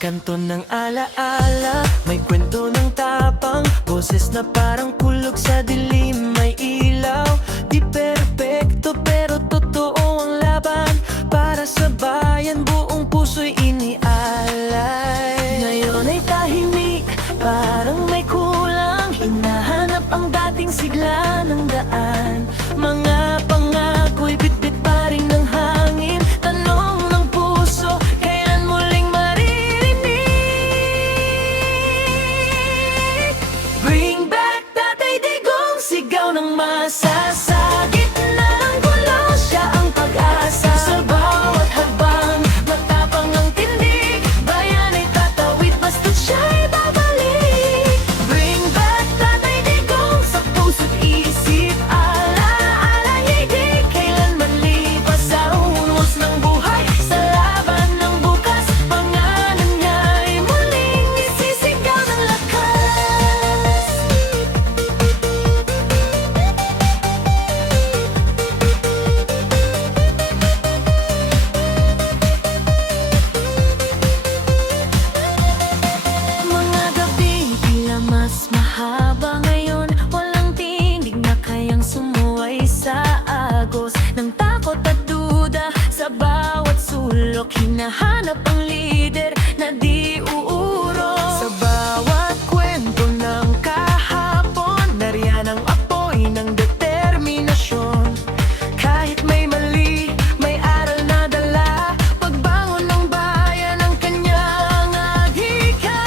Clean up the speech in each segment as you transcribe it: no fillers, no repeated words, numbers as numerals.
Kanto ng alaala, may kwento ng tapang, boses na parang kulog sa dilim, may ilaw. Di perpekto pero totoo ang laban, para sa bayan buong puso'y inialay. Ngayon ay tahimik, parang may kulang, hinahanap ang dating sigla ng daan. Mga pangako'y bitbit pa rin ng hangin, tanong ng puso, kailan muling maririnig? Bring back Tatay Digong, sigaw ng masa sa gitna ng gulo, siya ang pag-asa. Sa bawat hakbang, matapang ang tindig, bayan ay tatawid basta't siya'y babalik. Bring back Tatay Digong, sa puso't isip, ala-ala hindi kailanman lipas, sa unos ng buhay, sa laban ng bukas, pangalan niya'y muling isisigaw ng lakas. Mga gabi tila mas mahaba ngayon, walang tinig na kayang sumuway sa agos ng takot at duda. Sa bawat sulok, hinahanap ang lider na di uuro. Sa bawat kwento ng kahapon, nariyan ang apoy ng determinasyon. Kahit may mali, may aral na dala, pagbangon ng bayan ang kanyang adhika.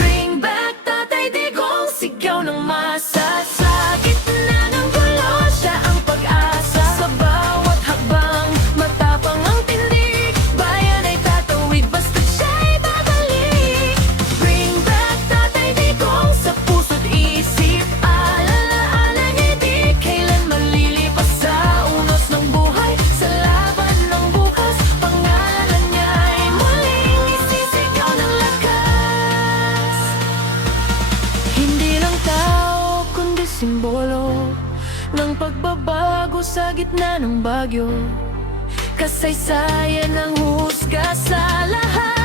Bring back Tatay Digong, sigaw ng masa sa gitna ng gulo, siya ang pag-asa. Sa bawat hakbang, matapang ang tindig, bayan ay tatawid basta't siya'y babalik. Bring back Tatay Digong, sa puso't isip, ala-ala hindi kailan malilipas, sa unos ng buhay, sa laban ng bukas, pangalan niya'y muling isisigaw ng lakas. Hindi lang tao kundi simbolo ng pagbabago sa gitna ng bagyo, kasaysayan ng husga sa lahat.